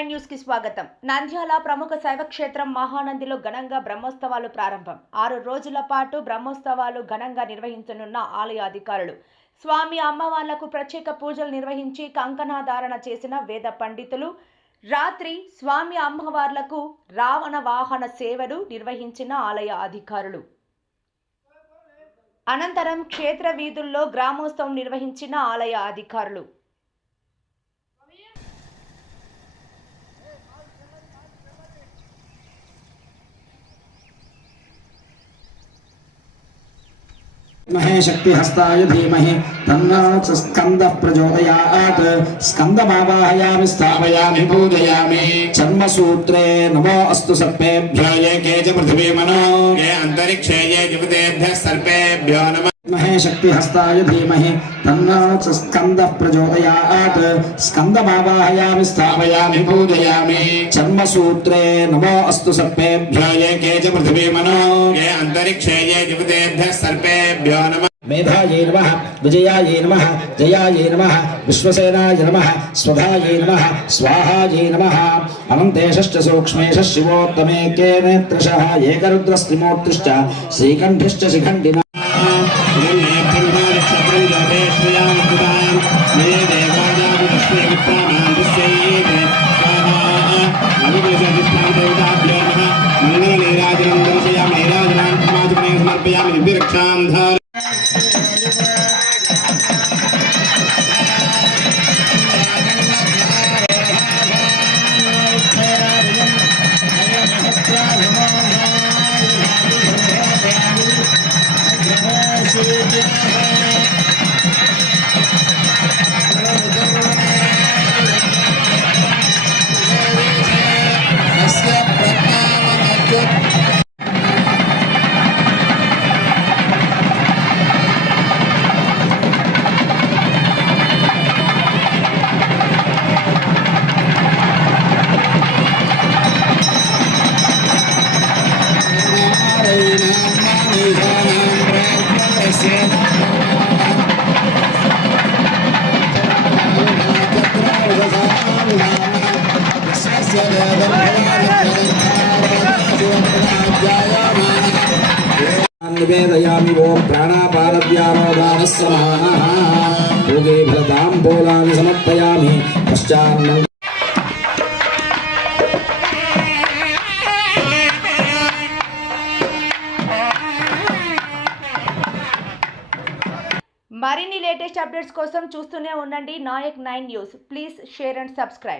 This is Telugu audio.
9 న్యూస్ కి స్వాగతం. నంద్యాల ప్రముఖ శైవ క్షేత్రం మహానందిలో ఘనంగా బ్రహ్మోత్సవాలు ప్రారంభం. 6 రోజుల పాటు బ్రహ్మోత్సవాలు ఘనంగా నిర్వహించనున్న ఆలయ అధికారులు స్వామి అమ్మవార్లకు ప్రత్యేక పూజలు నిర్వహించి కంకణధారణ చేసిన వేద పండితులు రాత్రి స్వామి అమ్మవార్లకు రావణ వాహన సేవలు నిర్వహించిన ఆలయ అధికారులు అనంతరం క్షేత్ర వీధుల్లో గ్రామోత్సవం నిర్వహించిన ఆలయ అధికారులు महे शक्तिहस्ताय धीमहि तन्नो स्कन्दः प्रचोदयात् स्कन्दमावाहयामि स्थापयामि पूजयामि जन्मसूत्रे नमो अस्तु सर्पेभ्यो ये के च पृथिवीमनो ये अन्तरिक्षे ये जगतेभ्यः सर्पेभ्यो नमः महे शक्तिहस्ताय धीमहि तन्नो स्कन्दः प्रचोदयात् स्कन्दमावाहयामि स्थापयामि पूजयामि जन्मसूत्रे नमो अस्तु सर्पेभ्यो ये के च पृथिवीमनो ये अन्तरिक्षे ये जगतेभ्यः सर्पेभ्यो नमः मेधायै नमः विजयायै नमः जयायै नमः विश्वसेनाय नमः स्वधायै नमः स्वाहायै नमः अनन्तेशश्च सूक्ष्मेशः शिवोत्तमेके नेत्रशः एकरुद्रस्त्रिमूर्तिश्च श्रीकण्ठश्च शिखण्डिनः निवेदयामि ओं प्राणापानव्यानोदानः समानः भोगे फलताम्बूलानि समर्पयामि पश्चात् మరిన్ని లేటెస్ట్ అప్డేట్స్ కోసం చూస్తూనే ఉండండి Nayak 9 news. Please share and subscribe.